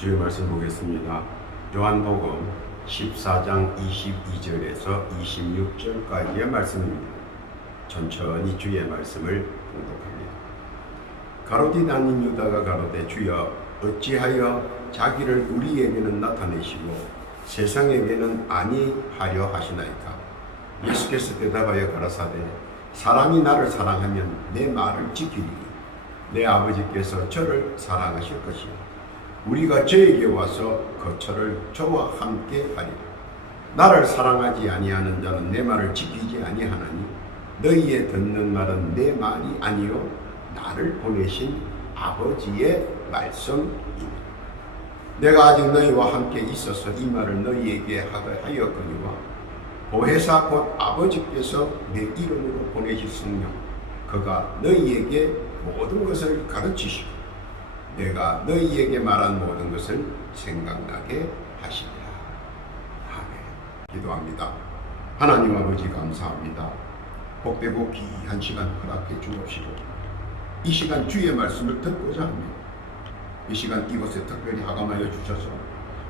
주의 말씀 보겠습니다. 요한복음 14장 22절에서 26절까지의 말씀입니다. 천천히 주의 말씀을 봉독합니다. 가로디 다닌 유다가 가로되 주여 어찌하여 자기를 우리에게는 나타내시고 세상에게는 아니하려 하시나이까. 예수께서 대답하여 가라사대 사람이 나를 사랑하면 내 말을 지키리니 내 아버지께서 저를 사랑하실 것이요 우리가 저에게 와서 거처를 저와 함께 하리라. 나를 사랑하지 아니하는 자는 내 말을 지키지 아니하나니 너희의 듣는 말은 내 말이 아니요 나를 보내신 아버지의 말씀이니 내가 아직 너희와 함께 있어서 이 말을 너희에게 하였거니와 보혜사 곧 아버지께서 내 이름으로 보내실 성령 그가 너희에게 모든 것을 가르치시고 내가 너희에게 말한 모든 것을 생각나게 하시리라. 아멘. 기도합니다. 하나님 아버지 감사합니다. 복되고 귀한 시간 허락해 주옵시고 이 시간 주의 말씀을 듣고자 합니다. 이 시간 이곳에 특별히 하감하여 주셔서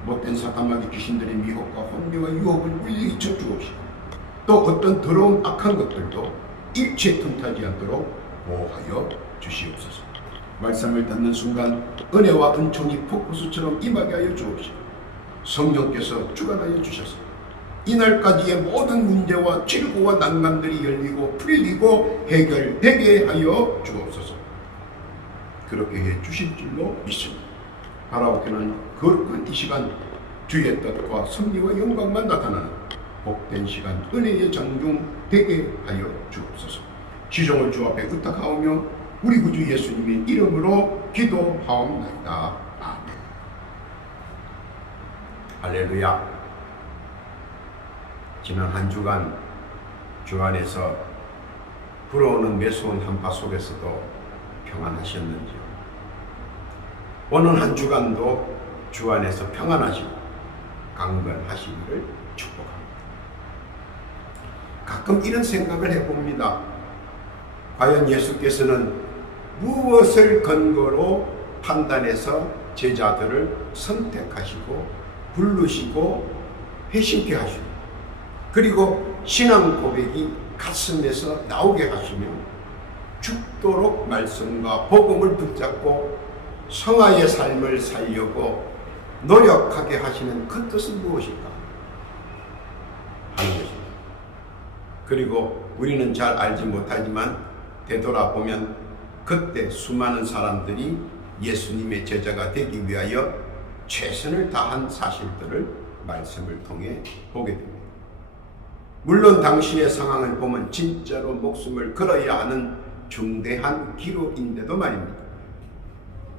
못된 사탄마귀 귀신들의 미혹과 혼미와 유혹을 물리쳐 주옵시고 또 어떤 더러운 악한 것들도 일체 틈타지 않도록 보호하여 주시옵소서. 말씀을 듣는 순간 은혜와 은총이 폭포수처럼 임하게 하여 주옵시고 성령께서 주관하여 주셔서 이날까지의 모든 문제와 질고와 난관들이 열리고 풀리고 해결되게 하여 주옵소서. 그렇게 해 주실 줄로 믿습니다. 바라옵기는 거룩한 이 시간 주의 뜻과 승리와 영광만 나타나는 복된 시간 은혜의 장중 되게 하여 주옵소서. 시종을 주 앞에 부탁하오며 우리 구주 예수님의 이름으로 기도하옵나이다. 아멘. 할렐루야. 지난 한 주간 주 안에서 불어오는 매서운 한파 속에서도 평안하셨는지요? 오늘 한 주간도 주 안에서 평안하시고 강건하시기를 축복합니다. 가끔 이런 생각을 해봅니다. 과연 예수께서는 무엇을 근거로 판단해서 제자들을 선택하시고 부르시고 회심케 하시고 그리고 신앙 고백이 가슴에서 나오게 하시며 죽도록 말씀과 복음을 붙잡고 성화의 삶을 살려고 노력하게 하시는 그 뜻은 무엇일까 하는 것입니다. 그리고 우리는 잘 알지 못하지만 되돌아보면 그때 수많은 사람들이 예수님의 제자가 되기 위하여 최선을 다한 사실들을 말씀을 통해 보게 됩니다. 물론 당시의 상황을 보면 진짜로 목숨을 걸어야 하는 중대한 기로인데도 말입니다.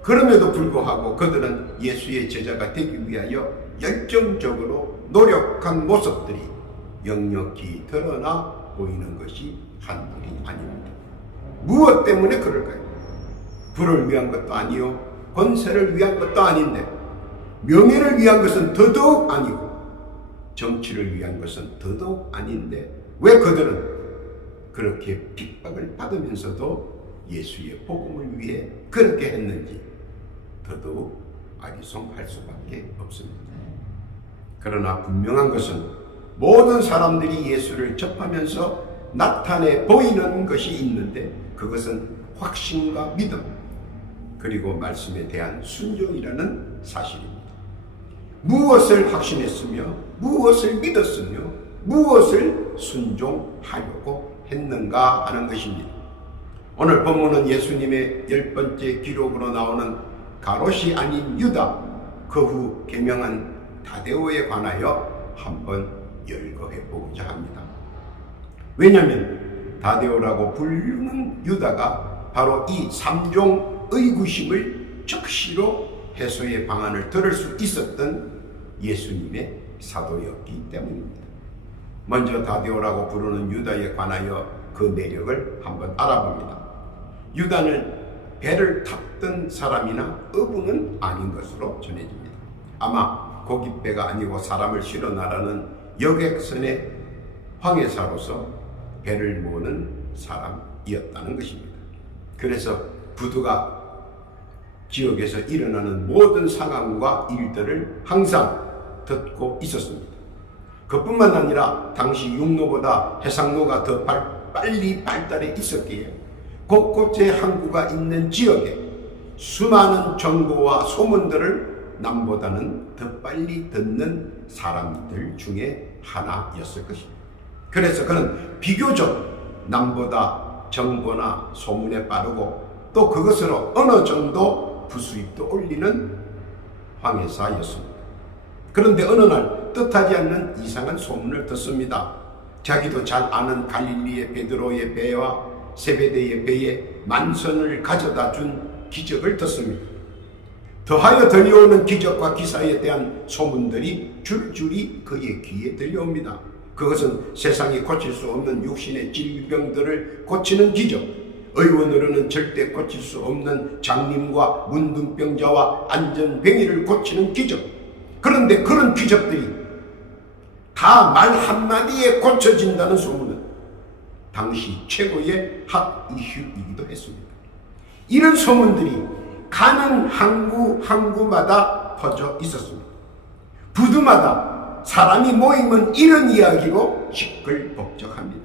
그럼에도 불구하고 그들은 예수의 제자가 되기 위하여 열정적으로 노력한 모습들이 역력히 드러나 보이는 것이 한둘이 아닙니다. 무엇 때문에 그럴까요? 부를 위한 것도 아니요 권세를 위한 것도 아닌데 명예를 위한 것은 더더욱 아니고 정치를 위한 것은 더더욱 아닌데 왜 그들은 그렇게 핍박을 받으면서도 예수의 복음을 위해 그렇게 했는지 더더욱 아리송할 수밖에 없습니다. 그러나 분명한 것은 모든 사람들이 예수를 접하면서 나타내 보이는 것이 있는데 그것은 확신과 믿음 그리고 말씀에 대한 순종이라는 사실입니다. 무엇을 확신했으며 무엇을 믿었으며 무엇을 순종하려고 했는가 하는 것입니다. 오늘 본문은 예수님의 10번째 기록으로 나오는 가롯이 아닌 유다 그 후 계명한 다데오에 관하여 한번 열거해 보고자 합니다. 왜냐하면 다데오라고 부르는 유다가 바로 이 3종 의구심을 적시로 해소의 방안을 들을 수 있었던 예수님의 사도였기 때문입니다. 먼저 다데오라고 부르는 유다에 관하여 그 매력을 한번 알아봅니다. 유다는 배를 탔던 사람이나 어부는 아닌 것으로 전해집니다. 아마 고깃배가 아니고 사람을 실어 나르는 여객선의 황해사로서 배를 모는 사람이었다는 것입니다. 그래서 부두가 지역에서 일어나는 모든 상황과 일들을 항상 듣고 있었습니다. 그뿐만 아니라 당시 육로보다 해상로가 더 빨리 발달해 있었기에 곳곳에 항구가 있는 지역에 수많은 정보와 소문들을 남보다는 더 빨리 듣는 사람들 중에 하나였을 것입니다. 그래서 그는 비교적 남보다 정보나 소문에 빠르고 또 그것으로 어느 정도 부수입도 올리는 황해사였습니다. 그런데 어느 날 뜻하지 않는 이상한 소문을 듣습니다. 자기도 잘 아는 갈릴리의 베드로의 배와 세베대의 배에 만선을 가져다 준 기적을 듣습니다. 더하여 들려오는 기적과 기사에 대한 소문들이 줄줄이 그의 귀에 들려옵니다. 그것은 세상이 고칠 수 없는 육신의 질병들을 고치는 기적, 의원으로는 절대 고칠 수 없는 장님과 문둥병자와 안전뱅이를 고치는 기적. 그런데 그런 기적들이 다 말 한마디에 고쳐진다는 소문은 당시 최고의 핫 이슈이기도 했습니다. 이런 소문들이 가는 항구마다 퍼져 있었습니다. 부두마다 사람이 모이면 이런 이야기로 시끌벅적합니다.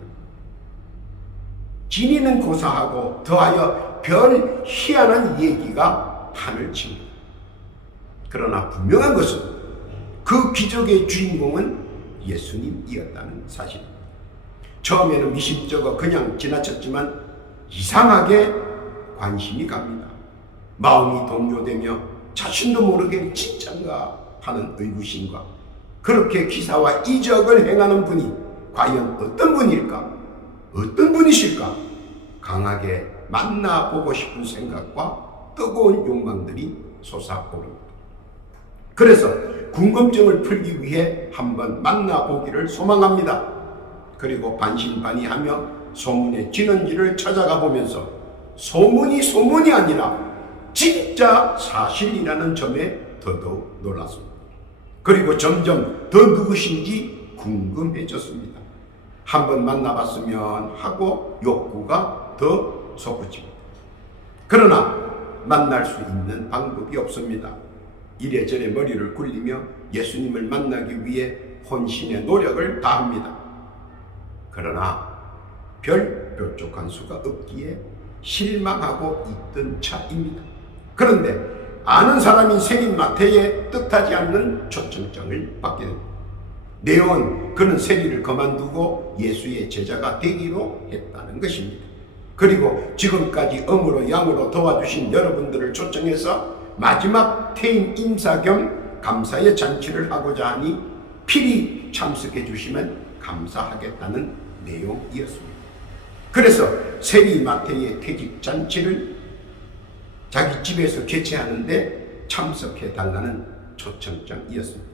진위는 고사하고 더하여 별 희한한 얘기가 판을 칩니다. 그러나 분명한 것은 그 기적의 주인공은 예수님이었다는 사실입니다. 처음에는 미심쩍어 그냥 지나쳤지만 이상하게 관심이 갑니다. 마음이 동요되며 자신도 모르게 진짠가 하는 의구심과 그렇게 기사와 이적을 행하는 분이 과연 어떤 분일까? 어떤 분이실까? 강하게 만나보고 싶은 생각과 뜨거운 욕망들이 솟아오릅니다. 그래서 궁금증을 풀기 위해 한번 만나보기를 소망합니다. 그리고 반신반의하며 소문의 진원지를 찾아가 보면서 소문이 아니라 진짜 사실이라는 점에 더더욱 놀랐습니다. 그리고 점점 더 누구신지 궁금해졌습니다. 한번 만나봤으면 하고 욕구가 더 솟구칩니다. 그러나 만날 수 있는 방법이 없습니다. 이래저래 머리를 굴리며 예수님을 만나기 위해 혼신의 노력을 다합니다. 그러나 별 뾰족한 수가 없기에 실망하고 있던 차입니다. 그런데 아는 사람인 세린 마태의 뜻하지 않는 초청장을 받게 됩니다. 내용은 그는 세리를 그만두고 예수의 제자가 되기로 했다는 것입니다. 그리고 지금까지 음으로 양으로 도와주신 여러분들을 초청해서 마지막 퇴임 인사 겸 감사의 잔치를 하고자 하니 필히 참석해 주시면 감사하겠다는 내용이었습니다. 그래서 세리 마태의 퇴직 잔치를 자기 집에서 개최하는데 참석해 달라는 초청장이었습니다.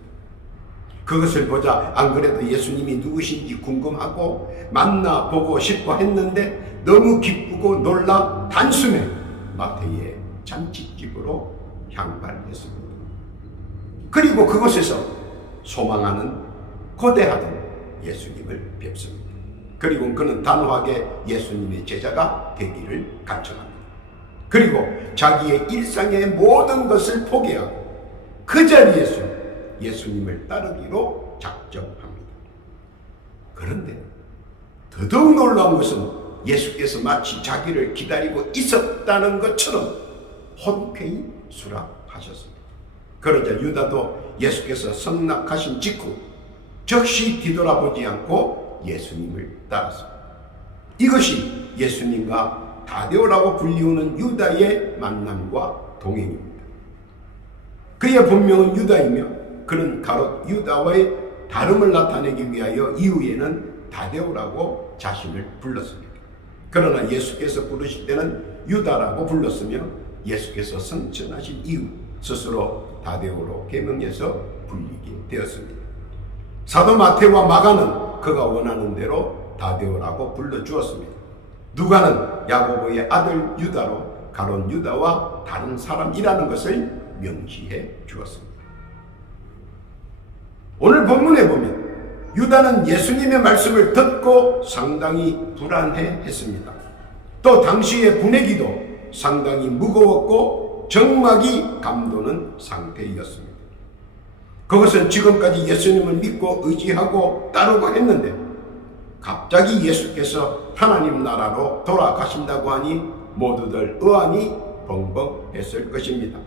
그것을 보자 안 그래도 예수님이 누구신지 궁금하고 만나보고 싶어 했는데 너무 기쁘고 놀라 단숨에 마태의 잔치집으로 향발했습니다. 그리고 그곳에서 소망하는 고대하던 예수님을 뵙습니다. 그리고 그는 단호하게 예수님의 제자가 되기를 간청합니다. 그리고 자기의 일상의 모든 것을 포기하고 그 자리에서 예수님을 따르기로 작정합니다. 그런데 더더욱 놀라운 것은 예수께서 마치 자기를 기다리고 있었다는 것처럼 흔쾌히 수락하셨습니다. 그러자 유다도 예수께서 승낙하신 직후 즉시 뒤돌아보지 않고 예수님을 따랐습니다. 이것이 예수님과 다데오라고 불리우는 유다의 만남과 동행입니다. 그의 본명은 유다이며 그는 가롯 유다와의 다름을 나타내기 위하여 이후에는 다데오라고 자신을 불렀습니다. 그러나 예수께서 부르실 때는 유다라고 불렀으며 예수께서 승천하신 이후 스스로 다데오로 계명해서 불리게 되었습니다. 사도 마태와 마가는 그가 원하는 대로 다데오라고 불러주었습니다. 누가는 야고보의 아들 유다로 가론 유다와 다른 사람이라는 것을 명시해 주었습니다. 오늘 본문에 보면 유다는 예수님의 말씀을 듣고 상당히 불안해 했습니다. 또 당시의 분위기도 상당히 무거웠고 정막이 감도는 상태였습니다. 그것은 지금까지 예수님을 믿고 의지하고 따르고 했는데 갑자기 예수께서 하나님 나라로 돌아가신다고 하니 모두들 의안이 벙벙했을 것입니다.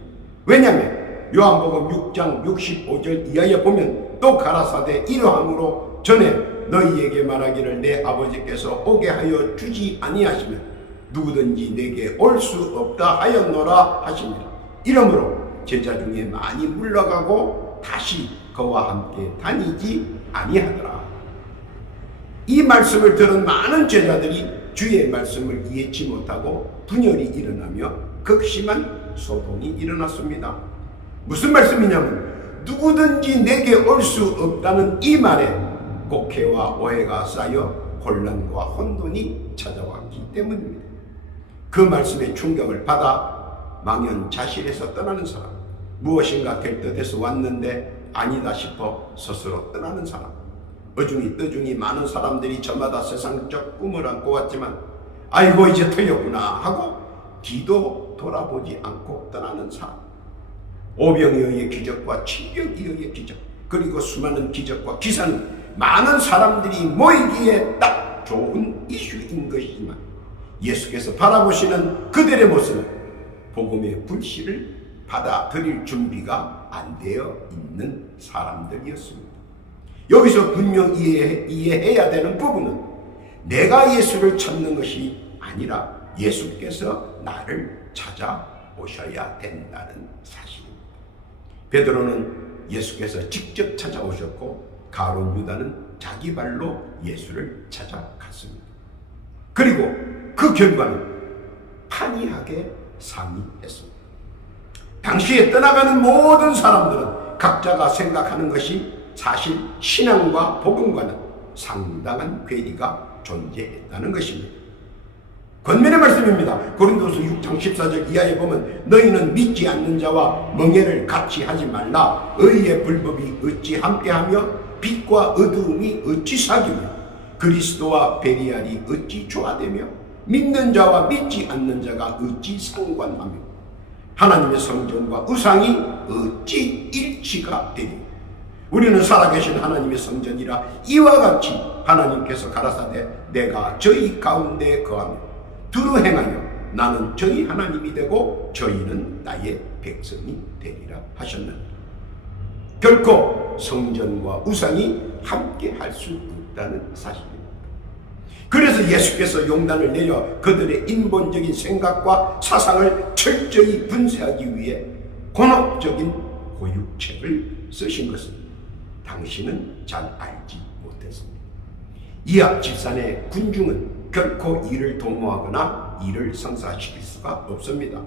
왜냐하면 요한복음 6장 65절 이하에 보면 또 가라사대 이러함으로 전에 너희에게 말하기를 내 아버지께서 오게 하여 주지 아니하시면 누구든지 내게 올 수 없다 하였노라 하십니다. 이러므로 제자 중에 많이 물러가고 다시 그와 함께 다니지 아니하더라. 이 말씀을 들은 많은 제자들이 주의 말씀을 이해치 못하고 분열이 일어나며 극심한 소동이 일어났습니다. 무슨 말씀이냐면 누구든지 내게 올 수 없다는 이 말에 곡해와 오해가 쌓여 혼란과 혼돈이 찾아왔기 때문입니다. 그 말씀에 충격을 받아 망연자실해서 떠나는 사람, 무엇인가 될 듯해서 왔는데 아니다 싶어 스스로 떠나는 사람, 어중이 떠중이 많은 사람들이 저마다 세상적 꿈을 안고 왔지만 아이고 이제 틀렸구나 하고 뒤도 돌아보지 않고 떠나는 사람, 오병이어의 기적과 칠병이어의 기적, 그리고 수많은 기적과 기사는 많은 사람들이 모이기에 딱 좋은 이슈인 것이지만 예수께서 바라보시는 그들의 모습은 복음의 불씨를 받아들일 준비가 안 되어 있는 사람들이었습니다. 여기서 분명 이해해야 되는 부분은 내가 예수를 찾는 것이 아니라 예수께서 나를 찾아오셔야 된다는 사실입니다. 베드로는 예수께서 직접 찾아오셨고 가룟 유다는 자기 발로 예수를 찾아갔습니다. 그리고 그 결과는 판이하게 상의했습니다. 당시에 떠나가는 모든 사람들은 각자가 생각하는 것이 사실 신앙과 복음과는 상당한 괴리가 존재했다는 것입니다. 권면의 말씀입니다. 고린도서 6장 14절 이하에 보면 너희는 믿지 않는 자와 멍에를 같이 하지 말라. 의의 불법이 어찌 함께하며 빛과 어두움이 어찌 사귀며 그리스도와 베리알이 어찌 조화되며 믿는 자와 믿지 않는 자가 어찌 상관하며 하나님의 성전과 우상이 어찌 일치가 되니 우리는 살아계신 하나님의 성전이라 이와 같이 하나님께서 가라사대 내가 저희 가운데 거하며 두루 행하여 나는 저희 하나님이 되고 저희는 나의 백성이 되리라 하셨느니라. 결코 성전과 우상이 함께 할 수 없다는 사실입니다. 그래서 예수께서 용단을 내려 그들의 인본적인 생각과 사상을 철저히 분쇄하기 위해 곤혹적인 고육책을 쓰신 것은 당신은 잘 알지 못했습니다. 이합 집산의 군중은 결코 이를 도모하거나 이를 성사시킬 수가 없습니다.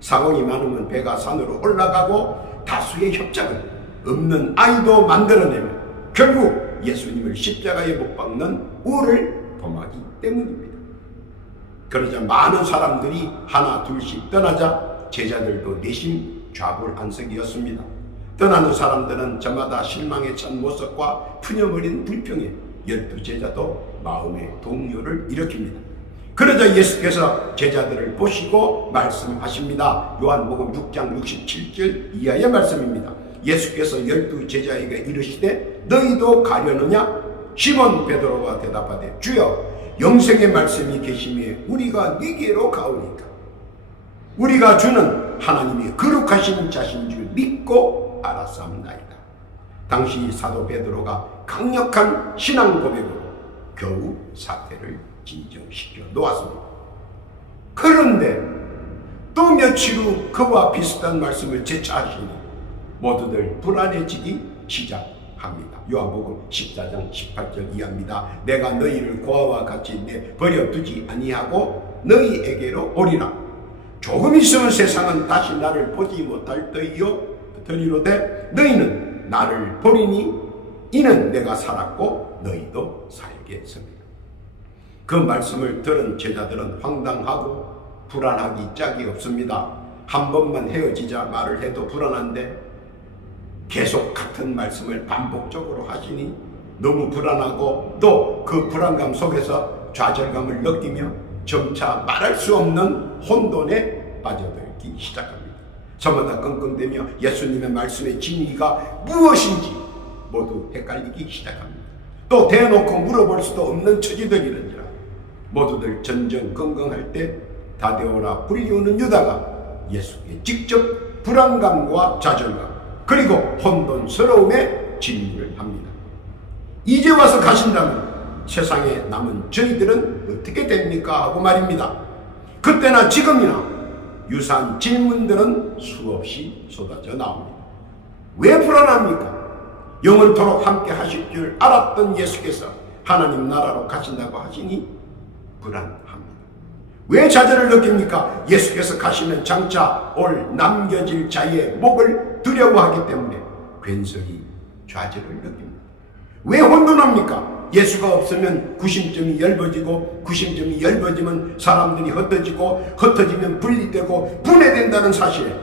상황이 많으면 배가 산으로 올라가고 다수의 협작은 없는 아이도 만들어내며 결국 예수님을 십자가에 못 박는 우를 범하기 때문입니다. 그러자 많은 사람들이 하나 둘씩 떠나자 제자들도 내심 좌불안석이었습니다. 떠나는 사람들은 저마다 실망에 찬 모습과 푸념어린 불평에 12제자도 마음의 동요를 일으킵니다. 그러자 예수께서 제자들을 보시고 말씀하십니다. 요한복음 6장 67절 이하의 말씀입니다. 예수께서 12제자에게 이르시되 너희도 가려느냐? 시몬 베드로가 대답하되 주여 영생의 말씀이 계시매 우리가 네게로 가오니까 우리가 주는 하나님이 거룩하신 자신 줄 믿고 알았사옵나이다. 당시 사도 베드로가 강력한 신앙 고백으로 겨우 사태를 진정시켜 놓았습니다. 그런데 또 며칠 후 그와 비슷한 말씀을 재차하시니 모두들 불안해지기 시작합니다. 요한복음 14장 18절 이하입니다. 내가 너희를 고아와 같이 버려두지 아니하고 너희에게로 오리라. 조금 있으면 세상은 다시 나를 보지 못할 터이로되 너희는 나를 보리니 이는 내가 살았고 너희도 살겠습니다. 그 말씀을 들은 제자들은 황당하고 불안하기 짝이 없습니다. 한 번만 헤어지자 말을 해도 불안한데 계속 같은 말씀을 반복적으로 하시니 너무 불안하고 또 그 불안감 속에서 좌절감을 느끼며 점차 말할 수 없는 혼돈에 빠져들기 시작합니다. 저마다 끙끙대며 예수님의 말씀의 진리가 무엇인지 모두 헷갈리기 시작합니다. 또 대놓고 물어볼 수도 없는 처지들이런지라 모두들 전전긍긍할 때 다데오라 불리우는 유다가 예수께 직접 불안감과 좌절감 그리고 혼돈스러움에 질문을 합니다. 이제 와서 가신다면 세상에 남은 저희들은 어떻게 됩니까? 하고 말입니다. 그때나 지금이나 유사한 질문들은 수없이 쏟아져 나옵니다. 왜 불안합니까? 영원토록 함께 하실 줄 알았던 예수께서 하나님 나라로 가신다고 하시니 불안합니다. 왜 좌절을 느낍니까? 예수께서 가시면 장차 올 남겨질 자의 목을 두려워하기 때문에 괜스레 좌절을 느낍니다. 왜 혼돈합니까? 예수가 없으면 구심점이 엷어지고 구심점이 엷어지면 사람들이 흩어지고 흩어지면 분리되고 분해된다는 사실에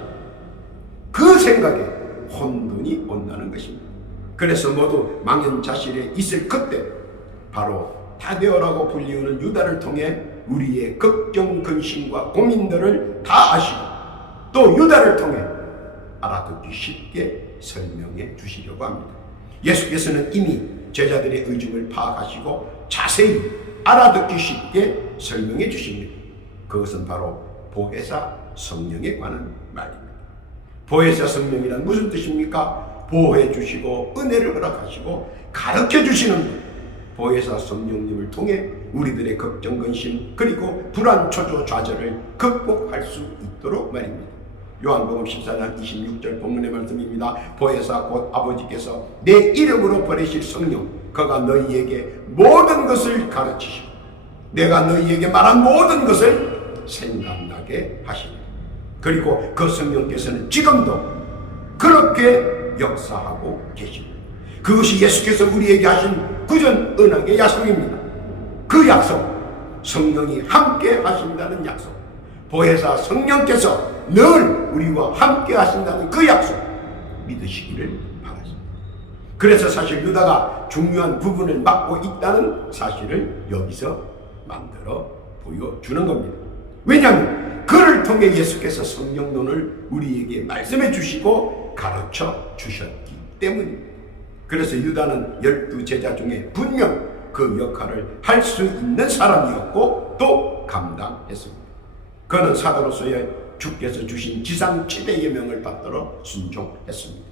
그 생각에 혼돈이 온다는 것입니다. 그래서 모두 망연자실에 있을 그때 바로 다데오라고 불리우는 유다를 통해 우리의 걱정, 근심과 고민들을 다 아시고 또 유다를 통해 알아듣기 쉽게 설명해 주시려고 합니다. 예수께서는 이미 제자들의 의중을 파악하시고 자세히 알아듣기 쉽게 설명해 주십니다. 그것은 바로 보혜사 성령에 관한 말입니다. 보혜사 성령이란 무슨 뜻입니까? 보호해 주시고 은혜를 허락하시고 가르쳐 주시는 분. 보혜사 성령님을 통해 우리들의 걱정, 근심 그리고 불안, 초조, 좌절을 극복할 수 있도록 말입니다. 요한복음 14장 26절 본문의 말씀입니다. 보혜사 곧 아버지께서 내 이름으로 보내실 성령 그가 너희에게 모든 것을 가르치시고 내가 너희에게 말한 모든 것을 생각나게 하십니다. 그리고 그 성령께서는 지금도 그렇게 역사하고 계십니다. 그것이 예수께서 우리에게 하신 구전 언약의 약속입니다. 그 약속, 성령이 함께 하신다는 약속, 보혜사 성령께서 늘 우리와 함께 하신다는 그 약속 믿으시기를 바랍니다. 그래서 사실 유다가 중요한 부분을 맡고 있다는 사실을 여기서 만들어 보여주는 겁니다. 왜냐하면 그를 통해 예수께서 성령론을 우리에게 말씀해 주시고 가르쳐 주셨기 때문입니다. 그래서 유다는 12제자 중에 분명 그 역할을 할 수 있는 사람이었고 또 감당했습니다. 그는 사도로서의 주께서 주신 지상치대의 명을 받들어 순종했습니다.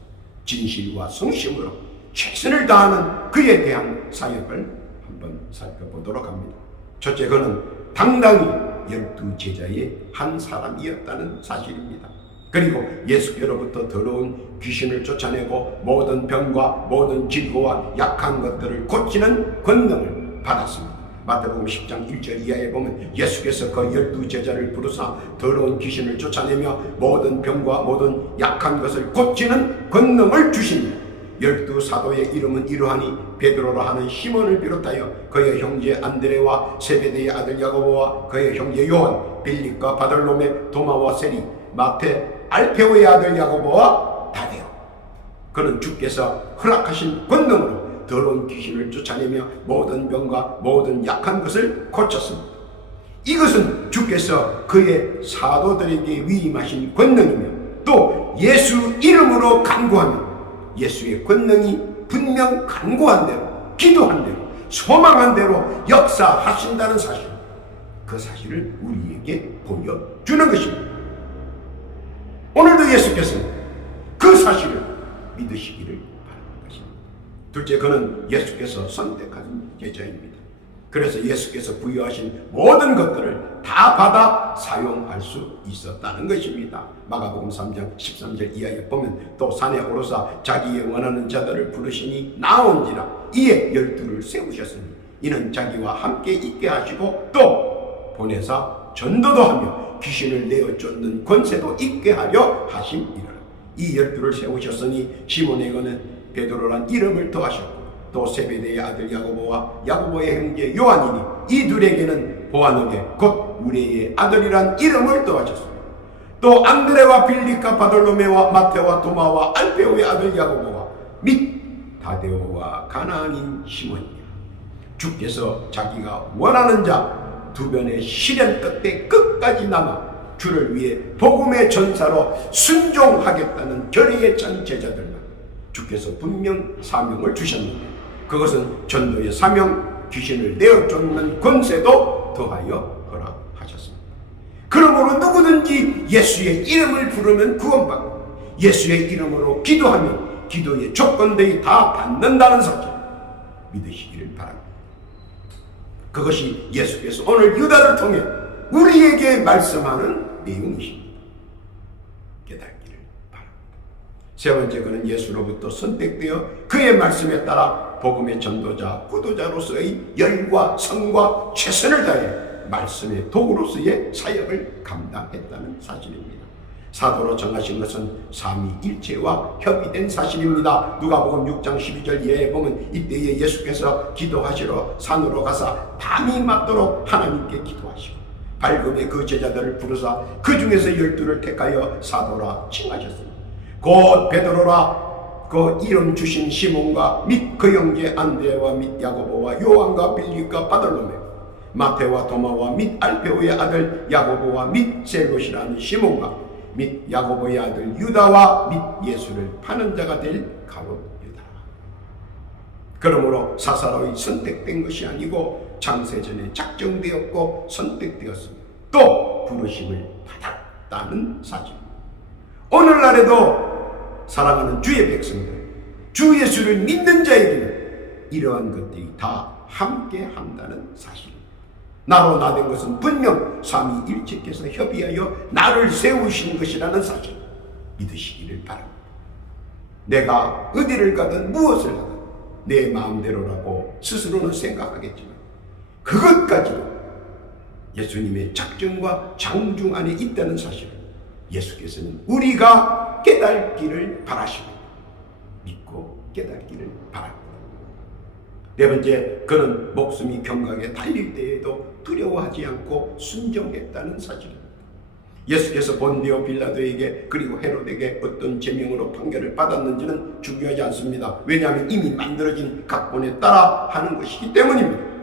진실과 성심으로 최선을 다하는 그에 대한 사역을 한번 살펴보도록 합니다. 첫째, 그는 당당히 12제자의 한 사람이었다는 사실입니다. 그리고 예수께로부터 더러운 귀신을 쫓아내고 모든 병과 모든 질고와 약한 것들을 고치는 권능을 받았습니다. 마태복음 10장 1절 이하에 보면 예수께서 그 12제자를 부르사 더러운 귀신을 쫓아내며 모든 병과 모든 약한 것을 고치는 권능을 주십니다. 12사도의 이름은 이러하니 베드로라 하는 시몬을 비롯하여 그의 형제 안드레와 세베대의 아들 야고보와 그의 형제 요한, 빌립과 바돌로메, 도마와 세리, 마태, 알페오의 아들 야고보와 다데오. 그는 주께서 허락하신 권능으로 더러운 귀신을 쫓아내며 모든 병과 모든 약한 것을 고쳤습니다. 이것은 주께서 그의 사도들에게 위임하신 권능이며 또 예수 이름으로 간구하며 예수의 권능이 분명 간구한 대로 기도한 대로 소망한 대로 역사하신다는 사실, 그 사실을 우리에게 보여주는 것입니다. 오늘도 예수께서는 그 사실을 믿으시기를 바라는 것입니다. 둘째, 그는 예수께서 선택하신 제자입니다. 그래서 예수께서 부여하신 모든 것들을 다 받아 사용할 수 있었다는 것입니다. 마가복음 3장 13절 이하에 보면 또 산에 오르사 자기의 원하는 자들을 부르시니 나온지라 이에 12를 세우셨으니 이는 자기와 함께 있게 하시고 또 보내사 전도도 하며 귀신을 내어 쫓는 권세도 있게 하려 하심이라. 이 12를 세우셨으니 시몬에게는 베드로란 이름을 더하셨고 또 세베대의 아들 야고보와 야고보의 형제 요한이니 이 둘에게는 보아너게 곧 우레의 아들이란 이름을 더하셨습니다. 또 안드레와 빌립과 바돌로메와 마테와 도마와 알페오의 아들 야고보와 및 다데오와 가나안인 시몬이니라. 주께서 자기가 원하는 자 두 변의 시련 끝에 끝까지 남아 주를 위해 복음의 전사로 순종하겠다는 결의에 찬 제자들만 주께서 분명 사명을 주셨는데, 그것은 전도의 사명, 귀신을 내어쫓는 권세도 더하여 허락하셨습니다. 그러므로 누구든지 예수의 이름을 부르면 구원받고 예수의 이름으로 기도하면 기도의 조건들이 다 받는다는 사실 믿으시기를 바랍니다. 그것이 예수께서 오늘 유다를 통해 우리에게 말씀하는 내용이십니다. 깨닫기를 바랍니다. 세 번째, 그는 예수로부터 선택되어 그의 말씀에 따라 복음의 전도자, 구도자로서의 열과 성과 최선을 다해 말씀의 도구로서의 사역을 감당했다는 사실입니다. 사도로 정하신 것은 삼위일체와 협의된 사실입니다. 누가복음 6장 12절 이하에 보면 이때에 예수께서 기도하시러 산으로 가사 밤이 맞도록 하나님께 기도하시고 밝음의 그 제자들을 부르사 그 중에서 12를 택하여 사도라 칭하셨습니다. 곧 베드로라 그 이름 주신 시몬과 및 그 형제 안드레와 및 야고보와 요한과 빌립과 바돌로메, 마테와 도마와 및 알페오의 아들 야고보와 및 셀롯이라는 시몬과 및 야고보의 아들 유다와 및 예수를 파는 자가 될 가롯 유다. 그러므로 사사로이 선택된 것이 아니고 창세전에 작정되었고 선택되었습니다. 또 부르심을 받았다는 사실입니다. 오늘날에도 사랑하는 주의 백성들, 주 예수를 믿는 자에게는 이러한 것들이 다 함께 한다는 사실입니다. 나로 나된 것은 분명 삼위일체께서 협의하여 나를 세우신 것이라는 사실 믿으시기를 바랍니다. 내가 어디를 가든 무엇을 하든 내 마음대로라고 스스로는 생각하겠지만 그것까지도 예수님의 작정과 장중 안에 있다는 사실을 예수께서는 우리가 깨닫기를 바라십니다. 믿고 깨닫기를 바랍니다. 네 번째, 그는 목숨이 경각에 달릴 때에도 두려워하지 않고 순종했다는 사실입니다. 예수께서 본디오 빌라도에게 그리고 헤롯에게 어떤 제명으로 판결을 받았는지는 중요하지 않습니다. 왜냐하면 이미 만들어진 각본에 따라 하는 것이기 때문입니다.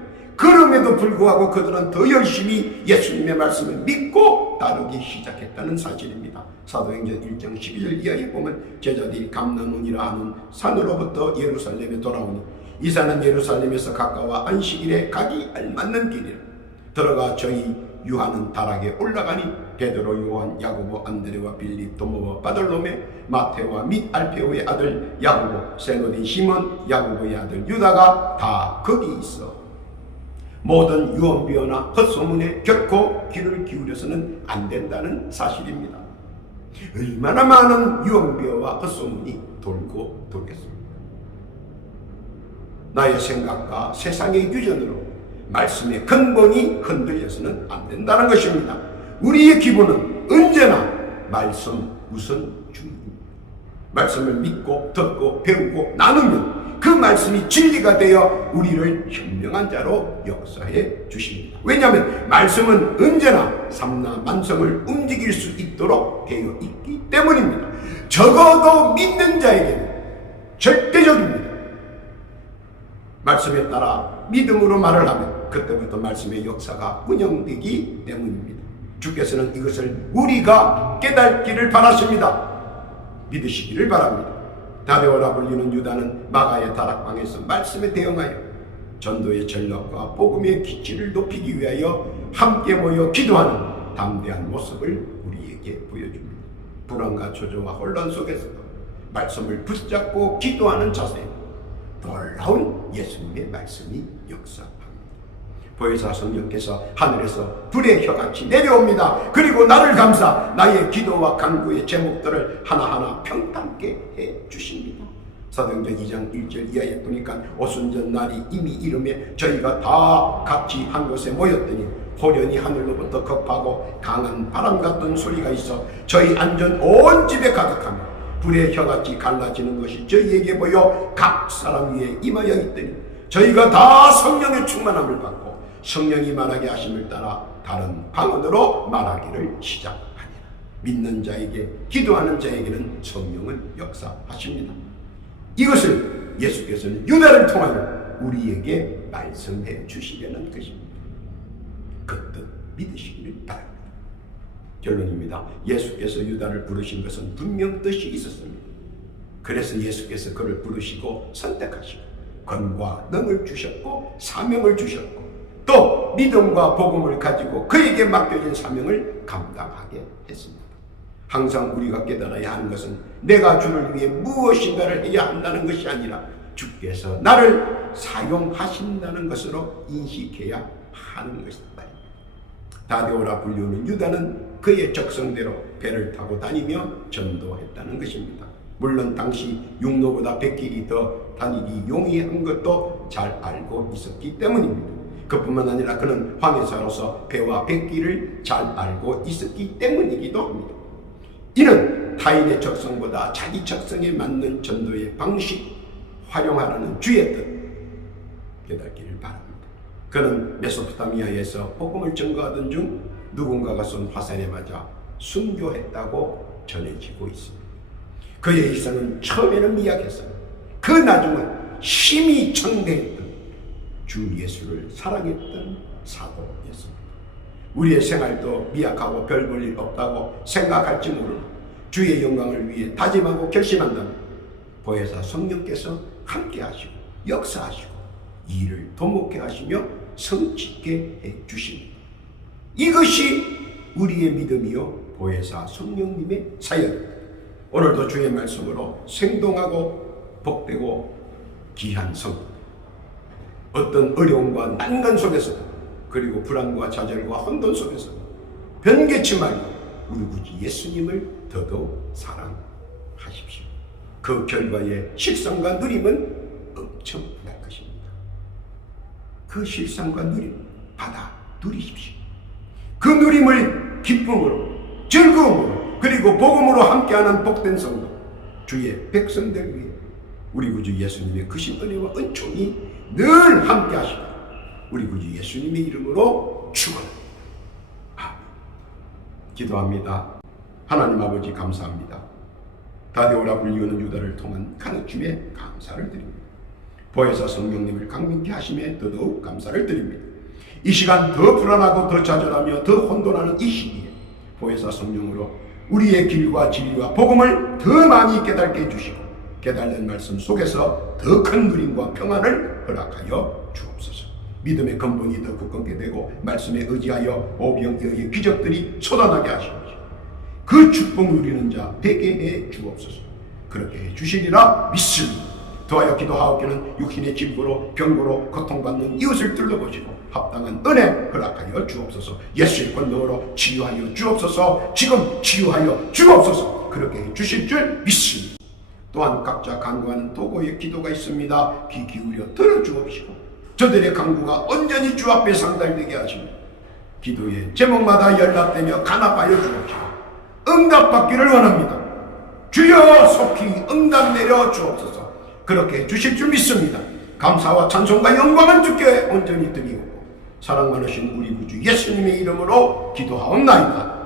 그럼에도 불구하고 그들은 더 열심히 예수님의 말씀을 믿고 따르기 시작했다는 사실입니다. 사도행전 1장 12절 이하에 보면 제자들이 감람원이라 하는 산으로부터 예루살렘에 돌아오니 이 산은 예루살렘에서 가까워 안식일에 가기 알맞는 길이라. 들어가 저희 유하는 다락에 올라가니 베드로, 요한, 야고보, 안드레와 빌립, 도마와 바돌로메, 마테와 및 알페오의 아들 야고보, 세노딘 시몬, 야고보의 아들 유다가 다 거기 있어 모든 유언비어나 헛소문에 결코 귀를 기울여서는 안 된다는 사실입니다. 얼마나 많은 유언비어와 헛소문이 돌고 돌겠습니까? 나의 생각과 세상의 유전으로 말씀의 근본이 흔들려서는 안 된다는 것입니다. 우리의 기본은 언제나 말씀 우선주의입니다. 말씀을 믿고 듣고 배우고 나누면 그 말씀이 진리가 되어 우리를 현명한 자로 역사해 주십니다. 왜냐하면 말씀은 언제나 삼라 만성을 움직일 수 있도록 되어 있기 때문입니다. 적어도 믿는 자에게는 절대적입니다. 말씀에 따라 믿음으로 말을 하면 그때부터 말씀의 역사가 운영되기 때문입니다. 주께서는 이것을 우리가 깨닫기를 바라십니다. 믿으시기를 바랍니다. 다데오라 불리는 유다는 마가의 다락방에서 말씀에 대응하여 전도의 전략과 복음의 기치를 높이기 위하여 함께 모여 기도하는 담대한 모습을 우리에게 보여줍니다. 불안과 초조와 혼란 속에서도 말씀을 붙잡고 기도하는 자세, 놀라운 예수님의 말씀이 역사합니다. 보혜사 성령께서 하늘에서 불의 혀같이 내려옵니다. 그리고 나를 감싸 나의 기도와 간구의 제목들을 하나하나 평탄케 해주십니다. 사도행전 2장 1절 이하에 보니까 오순절 날이 이미 이름에 저희가 다 같이 한 곳에 모였더니 호련히 하늘로부터 급하고 강한 바람 같은 소리가 있어 저희 앉은 온 집에 가득하며 불의 혀같이 갈라지는 것이 저희에게 보여 각 사람 위에 임하여 있더니 저희가 다 성령의 충만함을 받고 성령이 말하게 하심을 따라 다른 방언으로 말하기를 시작하니라. 믿는 자에게, 기도하는 자에게는 성령은 역사하십니다. 이것을 예수께서는 유다를 통하여 우리에게 말씀해 주시려는 것입니다. 그 뜻 믿으시기를 바랍니다. 결론입니다. 예수께서 유다를 부르신 것은 분명 뜻이 있었습니다. 그래서 예수께서 그를 부르시고 선택하시고 권과 능을 주셨고 사명을 주셨고 또 믿음과 복음을 가지고 그에게 맡겨진 사명을 감당하게 했습니다. 항상 우리가 깨달아야 하는 것은 내가 주를 위해 무엇인가를 해야 한다는 것이 아니라 주께서 나를 사용하신다는 것으로 인식해야 하는 것이다. 다데오라 불리우는 유다는 그의 적성대로 배를 타고 다니며 전도했다는 것입니다. 물론 당시 육로보다 100길이 더 다니기 용이한 것도 잘 알고 있었기 때문입니다. 그뿐만 아니라 그는 황해사로서 배와 100길을 잘 알고 있었기 때문이기도 합니다. 이는 타인의 적성보다 자기 적성에 맞는 전도의 방식 활용하라는 주의 뜻 깨닫기를 바랍니다. 그는 메소포타미아에서 복음을 전거하던 중 누군가가 쏜 화살에 맞아 순교했다고 전해지고 있습니다. 그의 일생은 처음에는 미약했어요. 그 나중은 심히 청대했던 주 예수를 사랑했던 사도였습니다. 우리의 생활도 미약하고 별 볼 일 없다고 생각할지 모르는 주의 영광을 위해 다짐하고 결심한다면 보혜사 성령께서 함께 하시고 역사하시고 일을 도목해 하시며 성취게 해 주십니다. 이것이 우리의 믿음이요 보혜사 성령님의 사역입니다. 오늘도 주의 말씀으로 생동하고 복되고 귀한 성도, 어떤 어려움과 난간 속에서 그리고 불안과 좌절과 혼돈 속에서 변개치 말고 우리 구주 예수님을 더더욱 사랑하십시오. 그 결과의 실상과 누림은 엄청날 것입니다. 그 실상과 누림 받아 누리십시오. 그 누림을 기쁨으로 즐거움으로 그리고 복음으로 함께하는 복된 성도 주의 백성들 위해 우리 구주 예수님의 크신 은혜와 은총이 늘 함께 하시고 우리 구주 예수님의 이름으로 축원합니다. 아멘. 기도합니다. 하나님 아버지 감사합니다. 다데오라 불리우는 유다를 통한 가르침에 감사를 드립니다. 보혜사 성령님을 강림케 하심에 더더욱 감사를 드립니다. 이 시간 더 불안하고 더 좌절하며 더 혼돈하는 이 시기에 보혜사 성령으로 우리의 길과 진리와 복음을 더 많이 깨닫게 해주시고 깨달은 말씀 속에서 더 큰 누림과 평안을 허락하여 주옵소서. 믿음의 근본이 더 굳건게 되고 말씀에 의지하여 오병이어의 기적들이 쏟아나게 하시옵소서. 그 축복 누리는 자 되게 해 주옵소서. 그렇게 해 주시리라 믿습니다. 더하여 기도하옵기는 육신의 질고로 병고로 고통받는 이웃을 둘러보시고 합당한 은혜 허락하여 주옵소서. 예수의 권능으로 치유하여 주옵소서. 지금 치유하여 주옵소서. 그렇게 해 주실 줄 믿습니다. 또한 각자 간구하는 도고의 기도가 있습니다. 귀 기울여 들어주옵시고 저들의 간구가 온전히 주 앞에 상달되게 하시며 기도의 제목마다 연락되며 간합하여 주옵시고 응답받기를 원합니다. 주여 속히 응답 내려 주옵소서. 그렇게 주실 줄 믿습니다. 감사와 찬송과 영광은 주께 온전히 드리고 사랑 많으신 우리 구주 예수님의 이름으로 기도하옵나이다.